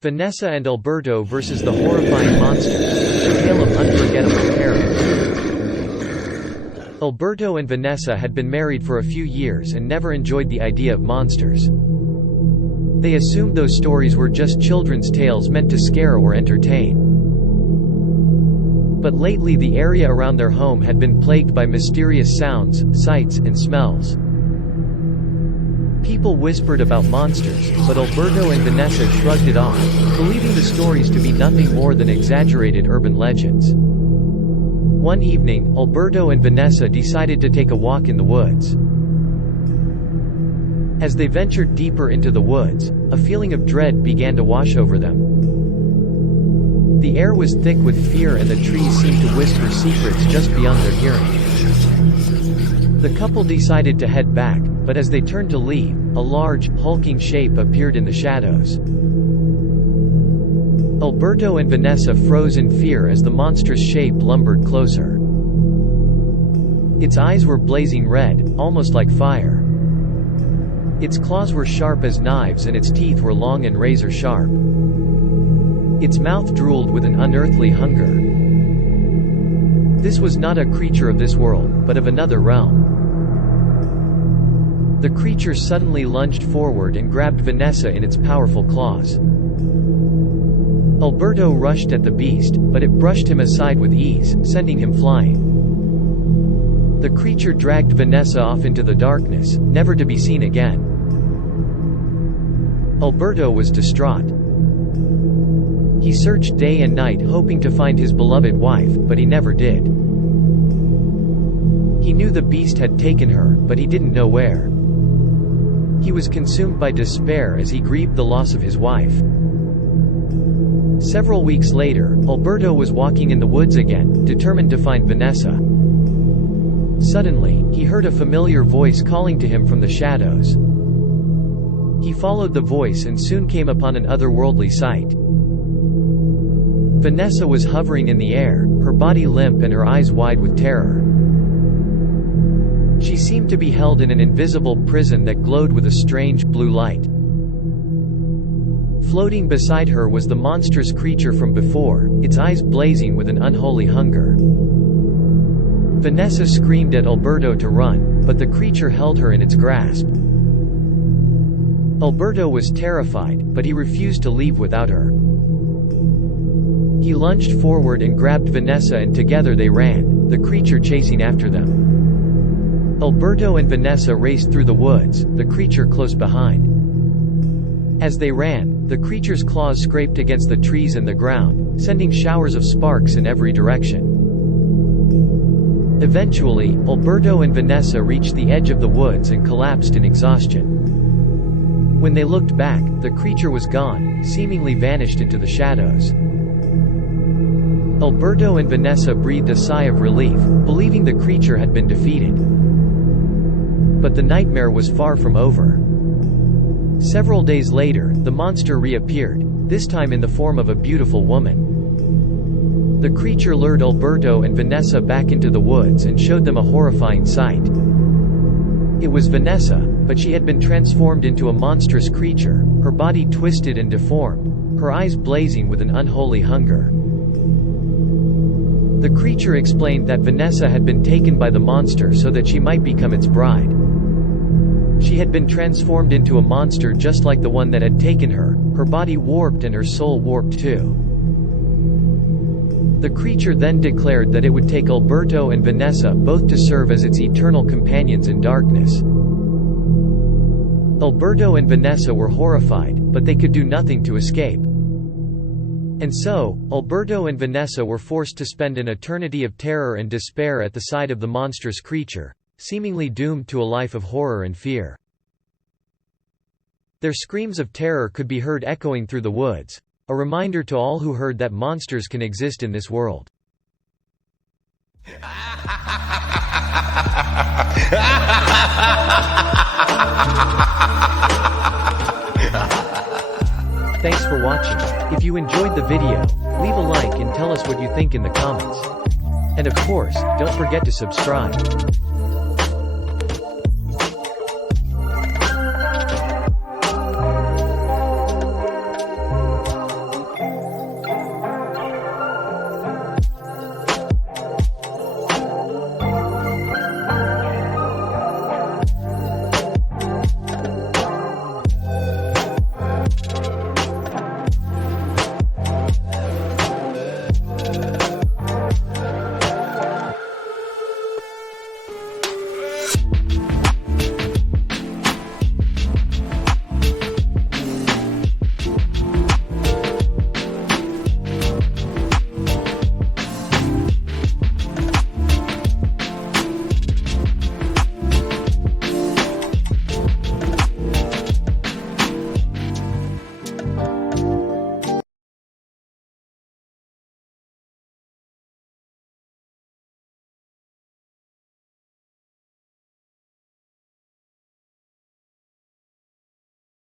Vanessa and Alberto versus the horrifying monsters, a tale of unforgettable terror. Alberto and Vanessa had been married for a few years and never enjoyed the idea of monsters. They assumed those stories were just children's tales meant to scare or entertain. But lately the area around their home had been plagued by mysterious sounds, sights, and smells. People whispered about monsters, but Alberto and Vanessa shrugged it off, believing the stories to be nothing more than exaggerated urban legends. One evening, Alberto and Vanessa decided to take a walk in the woods. As they ventured deeper into the woods, a feeling of dread began to wash over them. The air was thick with fear and the trees seemed to whisper secrets just beyond their hearing. The couple decided to head back, but as they turned to leave, a large, hulking shape appeared in the shadows. Alberto and Vanessa froze in fear as the monstrous shape lumbered closer. Its eyes were blazing red, almost like fire. Its claws were sharp as knives and its teeth were long and razor-sharp. Its mouth drooled with an unearthly hunger. This was not a creature of this world, but of another realm. The creature suddenly lunged forward and grabbed Vanessa in its powerful claws. Alberto rushed at the beast, but it brushed him aside with ease, sending him flying. The creature dragged Vanessa off into the darkness, never to be seen again. Alberto was distraught. He searched day and night hoping to find his beloved wife, but he never did. He knew the beast had taken her, but he didn't know where. He was consumed by despair as he grieved the loss of his wife. Several weeks later, Alberto was walking in the woods again, determined to find Vanessa. Suddenly, he heard a familiar voice calling to him from the shadows. He followed the voice and soon came upon an otherworldly sight. Vanessa was hovering in the air, her body limp and her eyes wide with terror. She seemed to be held in an invisible prison that glowed with a strange, blue light. Floating beside her was the monstrous creature from before, its eyes blazing with an unholy hunger. Vanessa screamed at Alberto to run, but the creature held her in its grasp. Alberto was terrified, but he refused to leave without her. He lunged forward and grabbed Vanessa and together they ran, the creature chasing after them. Alberto and Vanessa raced through the woods, the creature close behind. As they ran, the creature's claws scraped against the trees and the ground, sending showers of sparks in every direction. Eventually, Alberto and Vanessa reached the edge of the woods and collapsed in exhaustion. When they looked back, the creature was gone, seemingly vanished into the shadows. Alberto and Vanessa breathed a sigh of relief, believing the creature had been defeated. But the nightmare was far from over. Several days later, the monster reappeared, this time in the form of a beautiful woman. The creature lured Alberto and Vanessa back into the woods and showed them a horrifying sight. It was Vanessa, but she had been transformed into a monstrous creature, her body twisted and deformed, her eyes blazing with an unholy hunger. The creature explained that Vanessa had been taken by the monster so that she might become its bride. She had been transformed into a monster just like the one that had taken her, her body warped and her soul warped too. The creature then declared that it would take Alberto and Vanessa both to serve as its eternal companions in darkness. Alberto and Vanessa were horrified, but they could do nothing to escape. And so, Alberto and Vanessa were forced to spend an eternity of terror and despair at the side of the monstrous creature, seemingly doomed to a life of horror and fear. Their screams of terror could be heard echoing through the woods, a reminder to all who heard that monsters can exist in this world. Thanks for watching. If you enjoyed the video, leave a like and tell us what you think in the comments. And of course, don't forget to subscribe.